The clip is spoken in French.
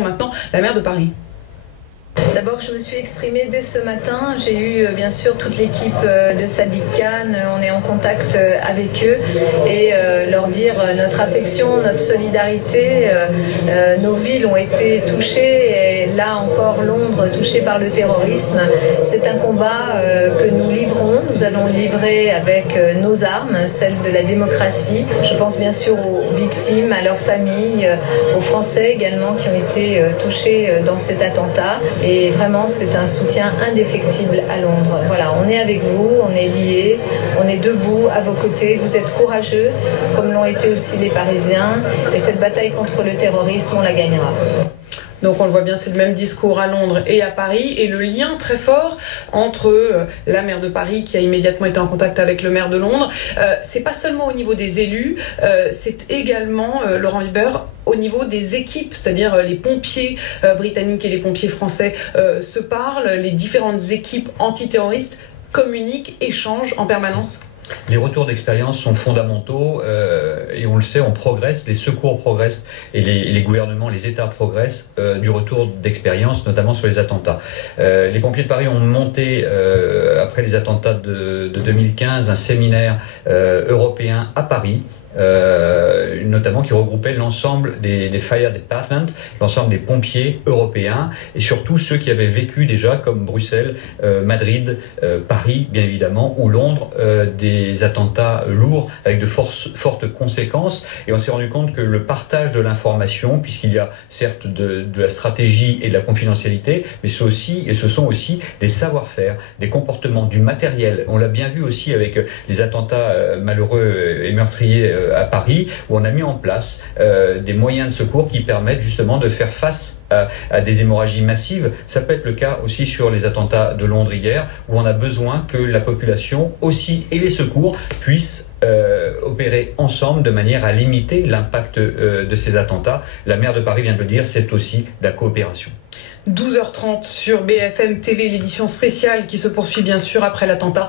Maintenant, la maire de Paris. D'abord, je me suis exprimée dès ce matin. J'ai eu bien sûr toute l'équipe de Sadiq Khan. On est en contact avec eux et leur dire notre affection, notre solidarité. Nos villes ont été touchées et là encore Londres touchée par le terrorisme. C'est un combat que nous livrons. Nous allons livrer avec nos armes, celles de la démocratie. Je pense bien sûr aux victimes, à leurs familles, aux Français également qui ont été touchés dans cet attentat. Et vraiment, c'est un soutien indéfectible à Londres. Voilà, on est avec vous, on est liés, on est debout à vos côtés. Vous êtes courageux, comme l'ont été aussi les Parisiens. Et cette bataille contre le terrorisme, on la gagnera. Donc on le voit bien, c'est le même discours à Londres et à Paris, et le lien très fort entre la maire de Paris qui a immédiatement été en contact avec le maire de Londres. C'est pas seulement au niveau des élus, c'est également, Laurent Weber, au niveau des équipes, c'est-à-dire les pompiers britanniques et les pompiers français se parlent, les différentes équipes antiterroristes communiquent, échangent en permanence. Les retours d'expérience sont fondamentaux et on le sait, on progresse, les secours progressent et les gouvernements, les États progressent du retour d'expérience, notamment sur les attentats. Les pompiers de Paris ont monté, après les attentats de 2015, un séminaire européen à Paris, notamment qui regroupait l'ensemble des Fire Department, l'ensemble des pompiers européens et surtout ceux qui avaient vécu déjà, comme Bruxelles, Madrid, Paris bien évidemment, ou Londres, des attentats lourds avec de fortes conséquences. Et on s'est rendu compte que le partage de l'information, puisqu'il y a certes de la stratégie et de la confidentialité, mais ce sont aussi des savoir-faire, des comportements, du matériel. On l'a bien vu aussi avec les attentats malheureux et meurtriers à Paris, où on a mis en place des moyens de secours qui permettent justement de faire face à des hémorragies massives. Ça peut être le cas aussi sur les attentats de Londres hier, où on a besoin que la population aussi et les secours puissent opérer ensemble de manière à limiter l'impact de ces attentats. La maire de Paris vient de le dire, c'est aussi de la coopération. 12h30 sur BFM TV, l'édition spéciale qui se poursuit bien sûr après l'attentat.